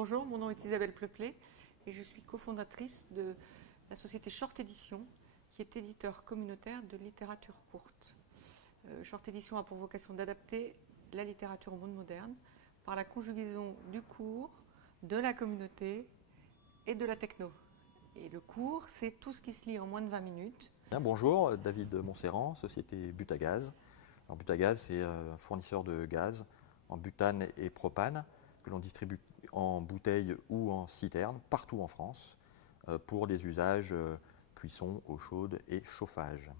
Bonjour, mon nom est Isabelle Pleuplet et je suis cofondatrice de la société Short Edition, qui est éditeur communautaire de littérature courte. Short Edition a pour vocation d'adapter la littérature au monde moderne par la conjugaison du court, de la communauté et de la techno. Et le court, c'est tout ce qui se lit en moins de 20 minutes. Bonjour, David Montserrand, société Butagaz. Alors, Butagaz, c'est un fournisseur de gaz en butane et propane que l'on distribue en bouteilles ou en citernes partout en France pour des usages cuisson, eau chaude et chauffage.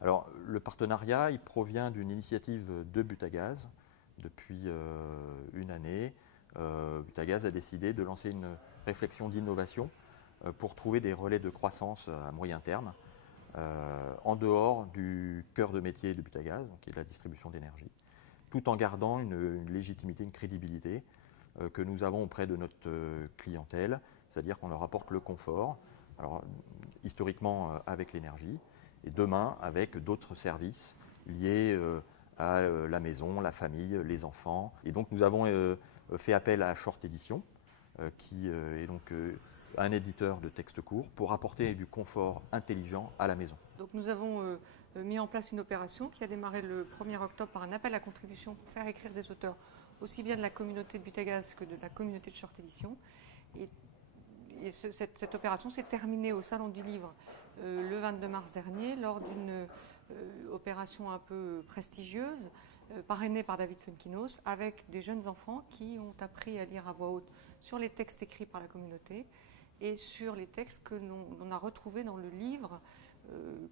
Alors, le partenariat il provient d'une initiative de Butagaz. Depuis une année, Butagaz a décidé de lancer une réflexion d'innovation pour trouver des relais de croissance à moyen terme en dehors du cœur de métier de Butagaz, qui est la distribution d'énergie, tout en gardant une légitimité, une crédibilité que nous avons auprès de notre clientèle, c'est-à-dire qu'on leur apporte le confort, alors historiquement avec l'énergie, et demain avec d'autres services liés à la maison, la famille, les enfants. Et donc nous avons fait appel à Short Edition, qui est donc un éditeur de textes courts pour apporter du confort intelligent à la maison. Donc nous avons mis en place une opération qui a démarré le 1er octobre par un appel à contribution pour faire écrire des auteurs aussi bien de la communauté de Butagaz que de la communauté de Short Edition. Et cette opération s'est terminée au Salon du Livre le 22 mars dernier lors d'une opération un peu prestigieuse parrainée par David Funkinos avec des jeunes enfants qui ont appris à lire à voix haute sur les textes écrits par la communauté et sur les textes que l'on a retrouvés dans le livre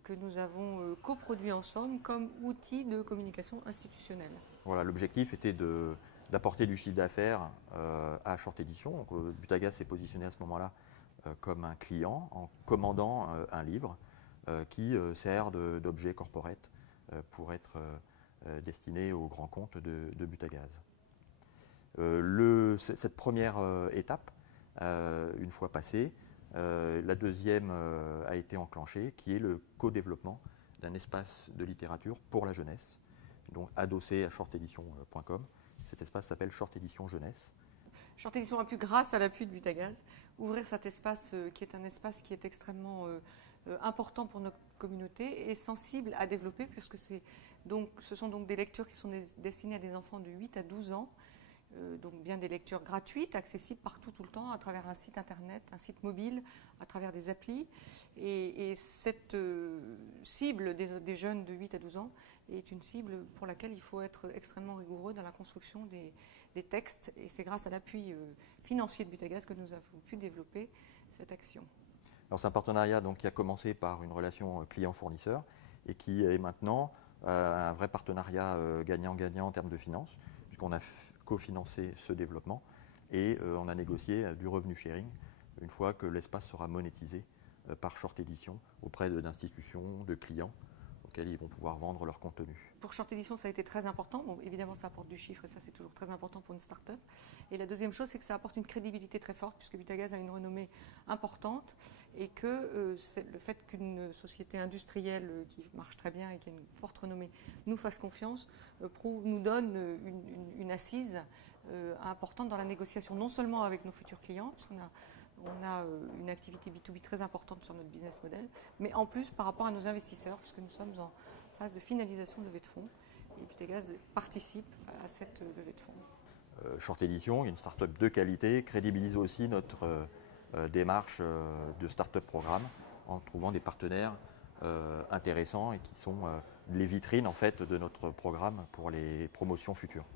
que nous avons coproduit ensemble comme outil de communication institutionnelle. Voilà, l'objectif était d'apporter du chiffre d'affaires à Short Edition. Donc, Butagaz s'est positionné à ce moment-là comme un client en commandant un livre qui sert d'objet corporate pour être destiné aux grands comptes de Butagaz. Cette première étape, une fois passée, la deuxième a été enclenchée, qui est le co-développement d'un espace de littérature pour la jeunesse, donc adossé à shortedition.com. Cet espace s'appelle Short Edition Jeunesse. Short Edition a pu, grâce à l'appui de Butagaz, ouvrir cet espace qui est un espace qui est extrêmement important pour notre communauté et sensible à développer, puisque ce sont donc des lectures qui sont destinées à des enfants de 8 à 12 ans, donc bien des lectures gratuites, accessibles partout, tout le temps, à travers un site internet, un site mobile, à travers des applis. Et cette cible des jeunes de 8 à 12 ans est une cible pour laquelle il faut être extrêmement rigoureux dans la construction des textes. Et c'est grâce à l'appui financier de Butagaz que nous avons pu développer cette action. C'est un partenariat donc, qui a commencé par une relation client-fournisseur et qui est maintenant un vrai partenariat gagnant-gagnant en termes de finances, puisqu'on a cofinancé ce développement et on a négocié du revenu sharing une fois que l'espace sera monétisé par Short Edition auprès d'institutions, de clients auxquels ils vont pouvoir vendre leur contenu. Pour Short Edition, ça a été très important. Bon, évidemment, ça apporte du chiffre et ça, c'est toujours très important pour une start-up. Et la deuxième chose, c'est que ça apporte une crédibilité très forte puisque Butagaz a une renommée importante et que le fait qu'une société industrielle qui marche très bien et qui a une forte renommée nous fasse confiance nous donne une assise importante dans la négociation, non seulement avec nos futurs clients, puisqu'on a une activité B2B très importante sur notre business model, mais en plus par rapport à nos investisseurs, puisque nous sommes en phase de finalisation de levée de fonds, et Butagaz participe à cette levée de fonds. Short Edition, une start-up de qualité, crédibilise aussi notre démarche de start-up programme en trouvant des partenaires intéressants et qui sont les vitrines en fait, de notre programme pour les promotions futures.